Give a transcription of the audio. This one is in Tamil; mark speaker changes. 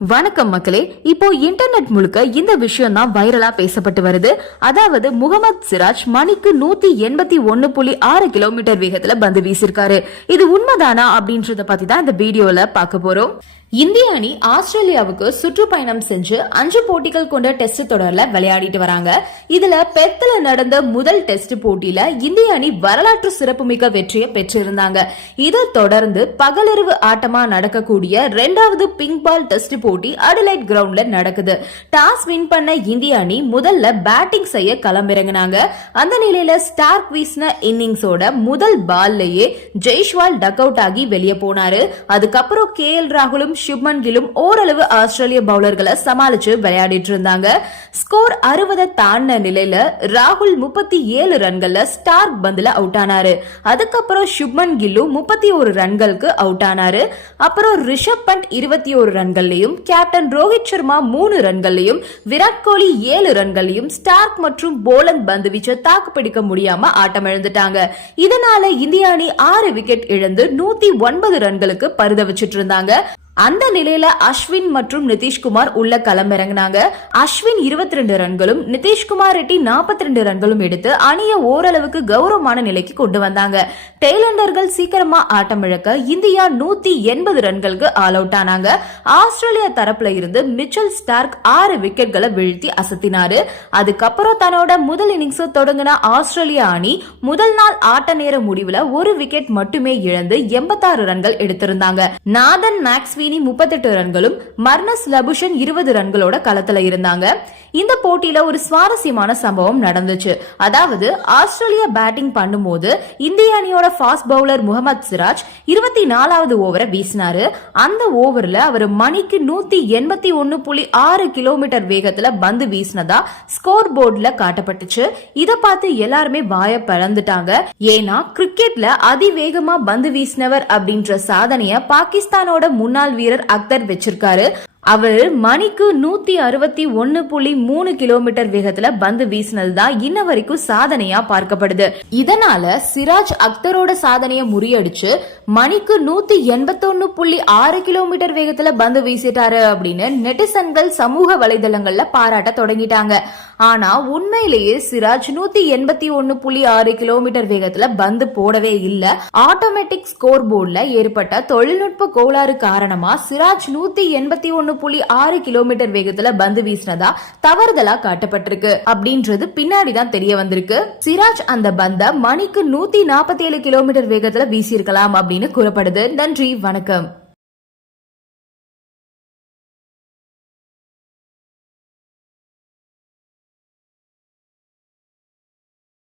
Speaker 1: வணக்கம் மக்களே இப்போ இன்டர்நெட் முழுக்க இந்த விஷயம் தான் வைரலா பேசப்பட்டு வருது. அதாவது முகமது சிராஜ் மணிக்கு நூத்தி எண்பத்தி ஒன்னு புள்ளி ஆறு கிலோமீட்டர் வேகத்துல பந்து வீசிருக்காரு. இது உண்மைதானா அப்படின்றத பத்தி தான் இந்த வீடியோல பார்க்க போறோம். இந்திய அணி ஆஸ்திரேலியாவுக்கு சுற்றுப்பயணம் செஞ்சு அஞ்சு போட்டிகள் கொண்ட டெஸ்ட் தொடர்ல விளையாடிட்டு வராங்க. இதுல பெத்துல நடந்த முதல் டெஸ்ட் போட்டியில இந்திய அணி வரலாற்று சிறப்புமிக்க வெற்றியை பெற்றிருந்தாங்க. இதை தொடர்ந்து பகலிரவு ஆட்டமா நடக்கக்கூடிய ரெண்டாவது பிங்க் பால் டெஸ்ட் போட்டி அடிலைட் கிரவுண்ட்ல நடக்குது. டாஸ் வின் பண்ண இந்திய அணி முதல்ல பேட்டிங் செய்ய களமிறங்கினாங்க. அந்த நிலையில ஸ்டார்க் வீசின இன்னிங்ஸோட முதல் பால்லயே ஜெய்ஷ்வால் டக் அவுட் ஆகி வெளியே போனாரு. அதுக்கப்புறம் கே எல் ராகுலும் சுப்மன் கிலும் ஓரளவு ஆஸ்திரேலிய பவுலர்களை சமாளிச்சு விளையாடிட்டு இருந்தாங்க ஸ்கோர் அறுபதை தாண்டின நிலையில ராகுல் முப்பத்தி ஏழு ரன்கள்ல ஸ்டார்க் பந்துல அவுட் ஆனாரு அதுக்கப்புறம் சுப்மன் கில்லு முப்பத்தி ஒரு ரன்களுக்கு அவுட் ஆனாரு அப்புறம் ரிஷப் பண்ட் இருபத்தி ஒரு ரன்கள்லயும் கேப்டன் ரோஹித் சர்மா மூணு ரன்கள்லயும் விராட் கோலி ஏழு ரன்கள்லயும் ஸ்டார்க் மற்றும் போலந்த் பந்து வீச்ச தாக்கு பிடிக்க முடியாம ஆட்டம் இழந்துட்டாங்க. இதனால இந்திய அணி ஆறு விக்கெட் இழந்து நூத்தி ஒன்பது ரன்களுக்கு பருத வச்சிட்டு இருந்தாங்க அந்த நிலையில அஸ்வின் மற்றும் நிதிஷ்குமார் உள்ள களமிறங்கினாங்க. அஸ்வின் இருபத்தி ரெண்டு ரன்களும் நிதிஷ்குமார் ரெட்டி நாற்பத்தி ரெண்டு ரன்களும் எடுத்து அணியை ஓரளவுக்கு கௌரவமான நிலைக்கு கொண்டு வந்தாங்க. டெய்லண்டர்கள் சீக்கிரமா ஆட்டம் இழக்க இந்தியா நூத்தி எண்பது ரன்களுக்கு ஆல் அவுட் ஆனாங்க. ஆஸ்திரேலியா தரப்புல இருந்து மிச்சல் ஸ்டார்க் ஆறு விக்கெட்களை வீழ்த்தி அசத்தினாரு. அதுக்கப்புறம் தன்னோட முதல் இன்னிங்ஸ் தொடங்கின ஆஸ்திரேலியா அணி முதல் நாள் ஆட்ட நேர முடிவுல ஒரு விக்கெட் மட்டுமே இழந்து எண்பத்தாறு ரன்கள் எடுத்திருந்தாங்க. நாதன் மேக்ஸ் அஸ்வினி முப்பத்தெட்டு ரன்களும் மர்னஸ் லபுஷன் இருபது ரன்களோட களத்துல இருந்தாங்க. இந்த போட்டியில ஒரு சுவாரஸ்யமான சம்பவம் நடந்துச்சு. அதாவது ஆஸ்திரேலியா பேட்டிங் பண்ணும்போது இந்திய அணியோட ஃபாஸ்ட் பவுலர் முகமது சிராஜ் இருபத்தி நாலாவது ஓவரை வீசினாரு. அந்த ஓவர்ல அவர் மணிக்கு நூத்தி எண்பத்தி ஒன்னு புள்ளி ஆறு கிலோமீட்டர் வேகத்துல பந்து வீசினதா ஸ்கோர் போர்டுல காட்டப்பட்டுச்சு. இத பார்த்து எல்லாருமே வாய பழந்துட்டாங்க. ஏன்னா கிரிக்கெட்ல அதிவேகமா பந்து வீசினவர் அப்படின்ற சாதனைய பாகிஸ்தானோட முன்னாள் வீரர் அக்தர் வச்சிருக்காரு. அவர் மணிக்கு நூத்தி அறுபத்தி ஒன்னு புள்ளி மூணு கிலோமீட்டர் வேகத்துல பந்து வீசினது தான் இன்ன வரைக்கும் சாதனையா பார்க்கப்படுது. இதனால சிராஜ் அக்தரோட சாதனையை முறியடிச்சு மணிக்கு நூத்தி எண்பத்தொன்னு புள்ளி ஆறு கிலோமீட்டர் வேகத்துல பந்து வீசிட்டாரு அப்படின்னு நெட்டிசன்கள் சமூக வலைதளங்கள்ல பாராட்ட தொடங்கிட்டாங்க. ஆனா உண்மையிலேயே சிராஜ் நூத்தி எண்பத்தி ஒன்னு புள்ளி ஆறு கிலோமீட்டர் வேகத்துல பந்து போடவே இல்ல. ஆட்டோமேட்டிக் ஸ்கோர் போர்டுல ஏற்பட்ட தொழில்நுட்ப கோளாறு காரணமா சிராஜ் நூத்தி எண்பத்தி ஒன்னு புள்ளி ஆறு கிலோமீட்டர் வேகத்துல பந்து வீசினதா தவறுதலா காட்டப்பட்டிருக்கு. அப்படின்றது பின்னாடிதான் தெரிய வந்திருக்கு. சிராஜ் அந்த பந்த மணிக்கு நூத்தி நாற்பத்தி ஏழு கிலோமீட்டர் வேகத்துல வீசியிருக்கலாம் அப்படின்னு கூறப்படுது. நன்றி வணக்கம்.